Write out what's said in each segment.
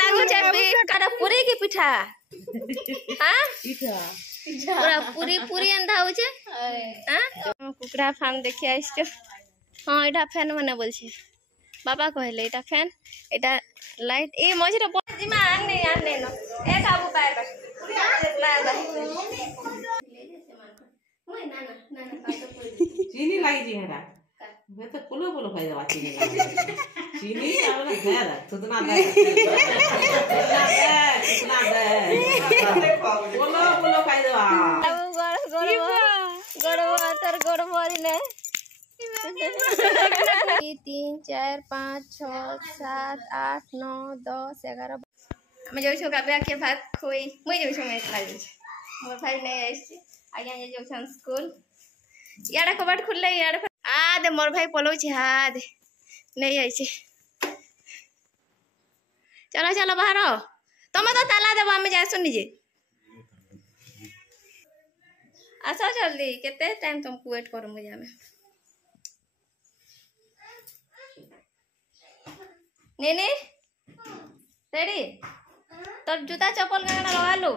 लाଗୁଛେ काटा पूरी की पिठा हां पूरा पूरी पूरी अंधा होचे हां कुकड़ा फार्म देखि आइछो हां एटा फैन मने बोल छे बाबा कहले एटा फैन एटा लाइट ए मझरे जिमा आने आने न ए काबू पाए बा ओए ना ना ना ना पातो कोई चीनी लागी जी हेरा मैं तो पुलो पुलो खाई दवा चीनी चीनी आवला हेरा तुतना दे पुलो पुलो खाई दवा गड़ तर गड़ मारी ने 3 4 5 6 7 8 9 10 11 मैं जो छो काबे के भात खोई मैं जो छो मैं लागे मोर भाई नहीं आइछि आगे जे जो छन स्कूल याडा कबाट खुलले याडा आ दे मोर भाई पलो छे हा दे नहीं आइछि चलो चलो बाहर तुम तो ताला देबो हमें जाय सुन जे आसो जल्दी केते टाइम तुमको वेट करू मुझे हमें नेने रेडी तो जूता चप्पल काना लगा लो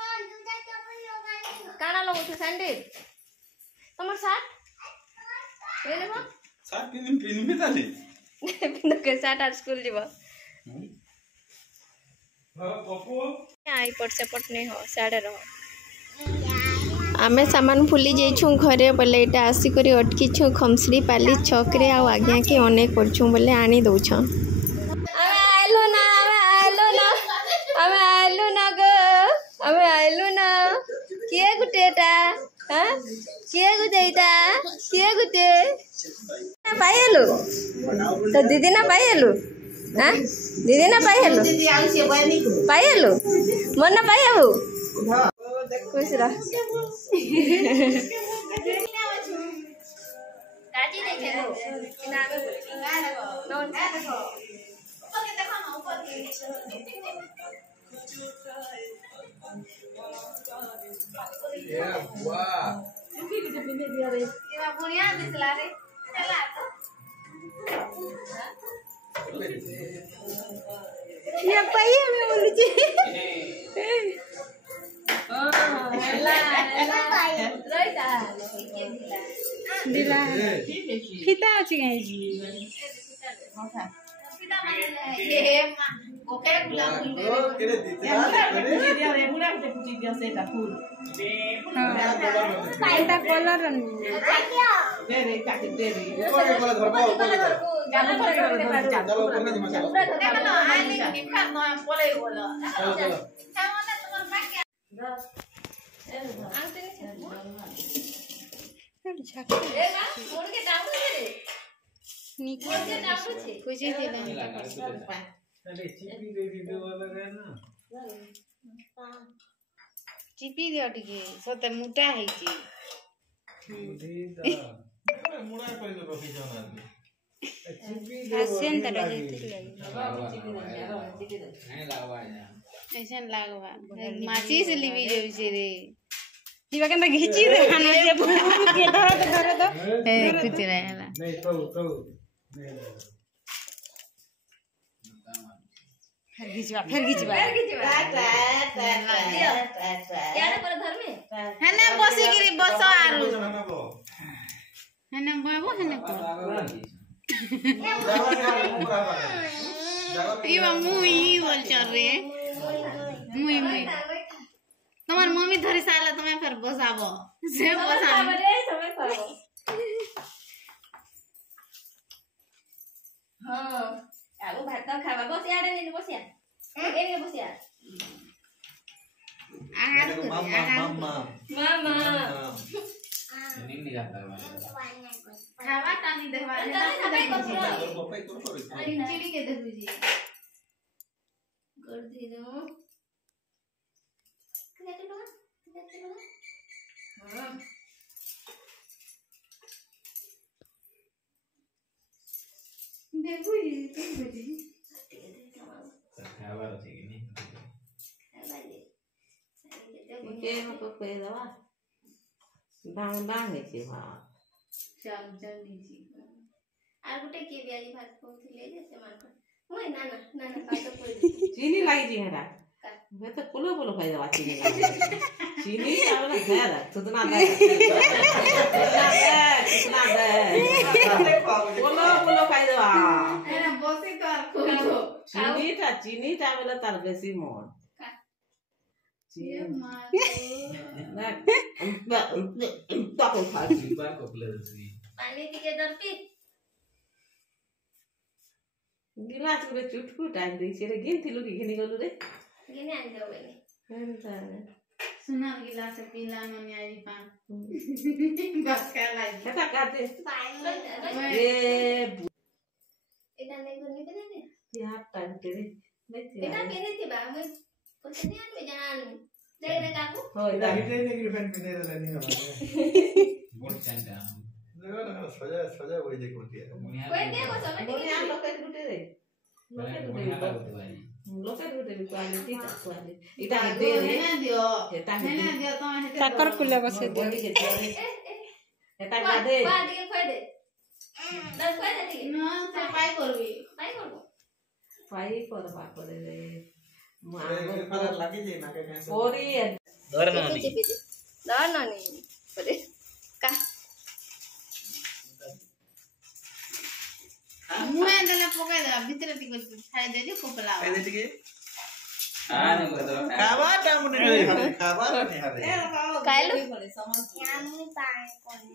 हां जूता चप्पल लगा लो काना लगो छ सैंडल तमर साथ ले लेबो साथ पिन में ताले पिन के साथ आज स्कूल जीबो हां पप्पू आई पट से पट नहीं हो साडे रहो आमे सामान भूली जाइछू घरे बोले एटा आसी करी अटकी छु खमसड़ी पाली छक रे आ आज्ञा के अनेक करछू बोले आनी दउ छ हमें आइलो ना गो हमें आइलो ना के गुटेटा हां के गुटेटा के गुटे ना पाइलो तो दीदी ना पाइलो हां दीदी ना पाइलो दीदी आउ से बनी को पाइलो मन ना पाइबो खुश रह काजी देखे लो नाम नॉन देखो ऊपर के देखो ना ऊपर के ये वाह ये बुढ़िया दिसला रे चला तो ये पाई में बोली जी दिला फीता अछि गई जी फीता माने ये ओके गुलाब फूल केरे दिया रे गुलाब के पूछ दिया सेटा फूल एटा कलर दे रे काटी दे रे ऊपर के कलर धरबो ऊपर के चलो चलो ऊपर में चलो देखो आली निखा न पले बोलो चलो चलो सामने तुम्हार भाग्य आंते ए ना मोड़ के डाउन रे निकल के डाउन छे खुशी दिला अरे चिपी दे दे वाला है ना चिपी दियो टिके सते मोटा है छी मुड़ा पर रखी जाना चिपी दे हसन त जेती लगी नहीं लागवा ऐसन लागवा माचिस लिबी जेउ छे रे जीवा के घिची रे खाना जे के धर दो ए कुछ रहला नहीं तो फिर घिचवा यार पर घर में है ना बसी गिरी बसो आरु है ना बाबू है ना ये मुई बोल चल रे मुई तुम्हार मम्मी धरी साला तुम्हें फिर बसाबो से बसाबो रे समय करो हां आगो भात खावा बस याडे नहीं बसिया एने बसिया आहार मामा नहीं निकालता खावा टानी देवा चिड़ी के देखु जी कर दी दो हां देखो ये खावा रही कि नहीं के को कोई दवा डांग है छी हां चल नीचे आर गुटे के बियाजी भात कोथिले जे से मान चीनी लगी जी हेरा मैं तो पुलो खाई दवा चीनी लगी चीनी चावल है रा कितना दे पुलो खाई दवा चीनी चावल तार बेसी मोर गिलास गुरे चुटकू टाइम दे छे गिन थिलु कि घिनी गलु रे सुना गिलास पीला नोनी आई पा बस का लाइक एटा काटे ए एटा नहीं करने के दे यार टाइम तेरे एटा केने थी बा मैं कुछ ध्यान में जान दे रे काकू हो इधर हिटे ने ग्रिफेन पे दे लेनी है बोल चंदा ना सजा वही देखो दिया कोई देखो सब बोले यार लोकेट गुटे रे लोकेट गुटे क्वालिटी का क्वालिटी इटा दे रे दियो एटा दियो तो ताकर कुला बसे दे एटा का दे पा दे खोय दे दस खोय दे ना से पाई करबी पाई करबो पाई करबा पड़े रे पर लगी जे ना के कैसे पोरी धर ना दर नानी परे का मुए देले पके दे भीतर टिक खाई दे जे कोपला दे ठीक आ न खावा टा मुने खावा नहीं हरे काइलो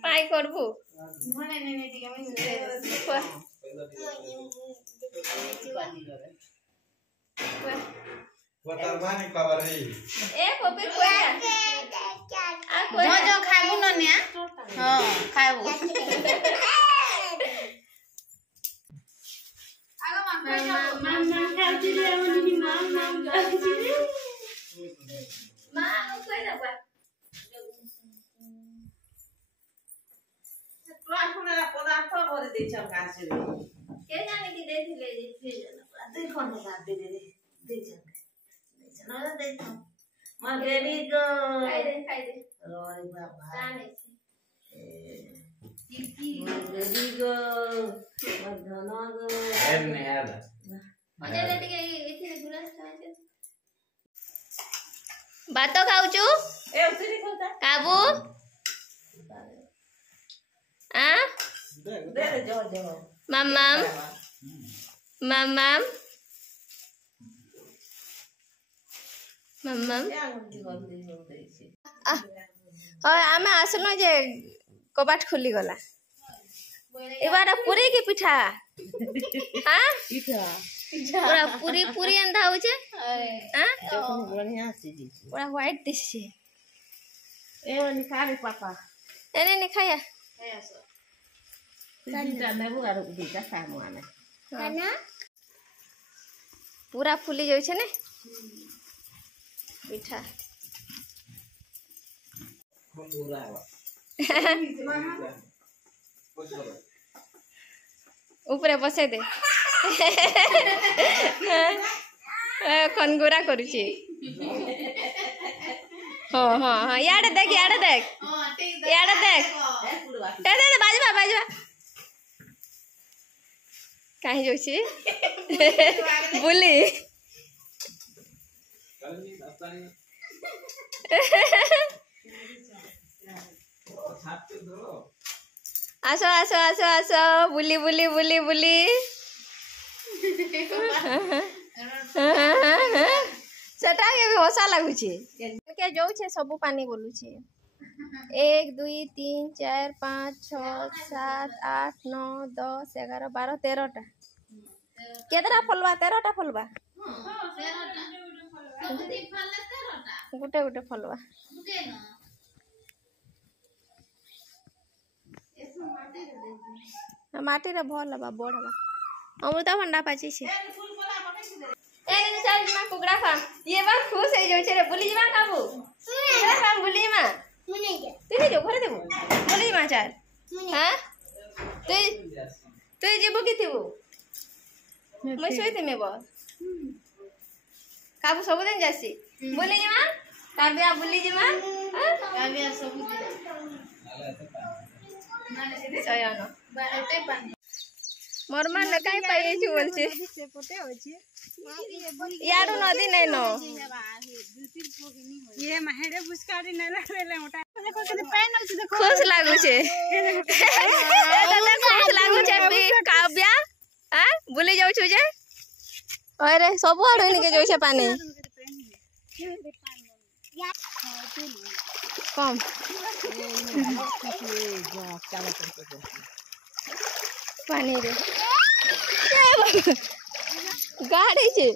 पाई करबो मुने ने टिक मैं वटर माने बाबा रे ए कोपे कोया आ कोया जो खाबू न ने हां खाबू मामा खाउची रे मनी मामा खाउची रे मां कोई ना बा क्लास में पदार्थ कर दे छ कासे रे के जाने की देथिले जे दे कोन का दे दे दे छ ना दे छ मां बेबी गो खाई दे रोई बाबा जाने बेबी गो मधना गो एन ने यार मजे ले टिके इथि गुलास खाए भातो खाउछु ए उसी खाउता काबू आ दे दे जो मम्मम मम्मम मम्मम क्या गलती कर दे हो दे छी आमे आसनो जे कबाट खुली गला एबार पूरी की पिठा हां पिठा पूरा पूरी पूरी अंधा हो छे हां बढ़िया से जी पूरा व्हाइट दिस छे ए वाली खारे पापा एने ने खाया तीनटा नेबू आरो दुटा खामु आने खाना पूरा फुली जाय छे ने पिठा बुरा ऊपर बसे दे खनगुरा करूची हाँ हाँ हाँ याडे देख हां ठीक याडे देख दे दे बाजवा बाजवा कहीं जोची बुली आसो आसो आसो आसो बुली बुली बुली बुली सेटा के हसा लागु छे के जो छे सब पानी बोलु छे 1 2 3 4 5 6 7 8 9 10 11 12 13 टा केतरा फलवा 13 टा फलवा गुटे गुटे फलवा माटी रे भल बा बड़वा अमृता भंडा पाची छे ए ने चल मा कुकड़ा खा ये बा खुश है जो छे रे बुली मा काबू सुने खा बुली मा मुने के तू जो घरे देबो बुली मा चार हां तू जेबो की थेबो मैं सोईते में बा काबू सब दिन जासी बुली मा काबिया बुली जी मा काबिया सब दिन Sayang. मोर मान काई पाई छु बोलछे यारो नदी नै न ये महेरे बुसकारी न लागले मोटा देखो कने पैन होछ देखो खुश लागु छे दादा खुश लागु छे काव्या हां भूली जाउ छु जे अरे सब आड़ इनके जाउ छे पानी कम पानी रे गाड़ी छे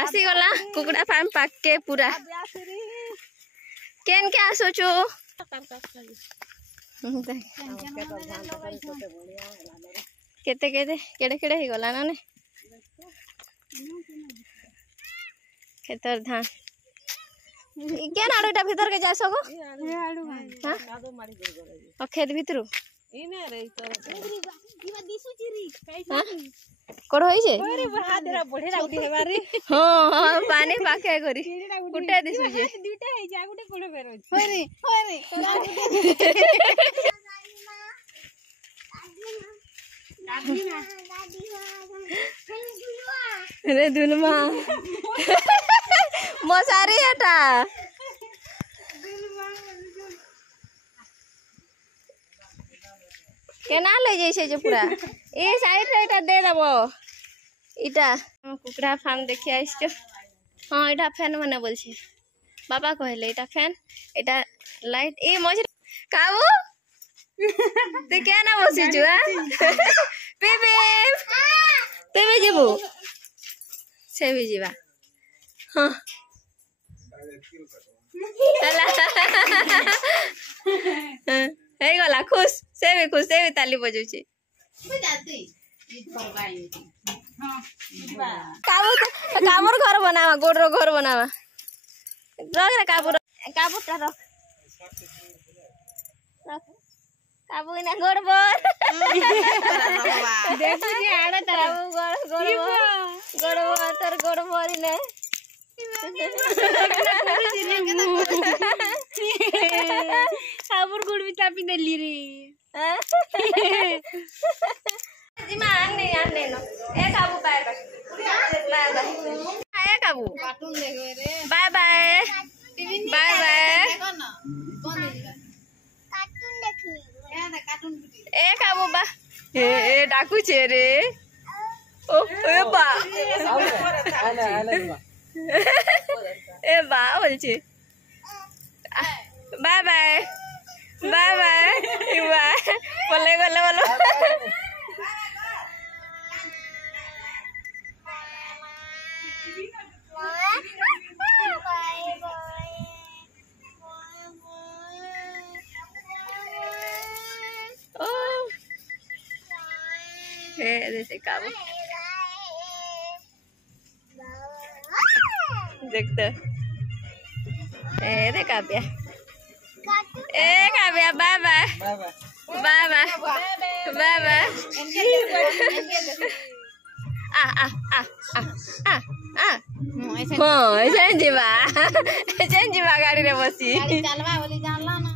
आसी गला कुकुड़ा फार्म पाके पूरा केन के आसो छु केते केते केड़े केड़े ही गला ना ने खेतर धान केन आड़ोटा भीतर के जासो गो हां और खेत भीतरु इने रे इमा दिसु चिरी हां कोड़ होई छे अरे बहा देरा बढ़े राउडी हेबारे हां हां पानी पाके करी कुटे दिसु जे दुटा हे जा गुटे कोड़ बेरो होरे रे दुनमा मसारी एटा केना ले जाय छै जे पूरा ए साइड रे एटा दे देबो इटा कुकुड़ा फार्म देखि आइछो हां एटा फैन बने बोल छै बाबा कहले एटा फैन एटा लाइट ए मज काबू ते केना बसि छु बेबे बेबे जेबो से भी जीवा हां चला हे गला खुश से भी ताली बजौ छी काबूर घर बनावा गोडरो घर बनावा रख रे काबूर ता रख काबू ना गोड़बोर देखु जे आड़ा काबू गोड़बोर तर गोड़बोर ने काबूर गुड़ भी तापी देली रे जिमा आने नो ए काबू बाय बाय ए काबू कार्टून देखबे रे bye bye TV bye bye देखो ना बंद हो जाए कार्टून देखबे ए कार्टून ए काबू बा ए डाकू छे रे ओ ए बा ए बा बोलछे bye bye bye bye bye बोले बोले बोलो ओ हे जैसे काबू देखते ए रे Kavya bye bye bye bye bye bye आ आ आ आ आ आ हां ऐसे जीवा गाड़ी रे बसी गाड़ी चलवा बोली जानला ना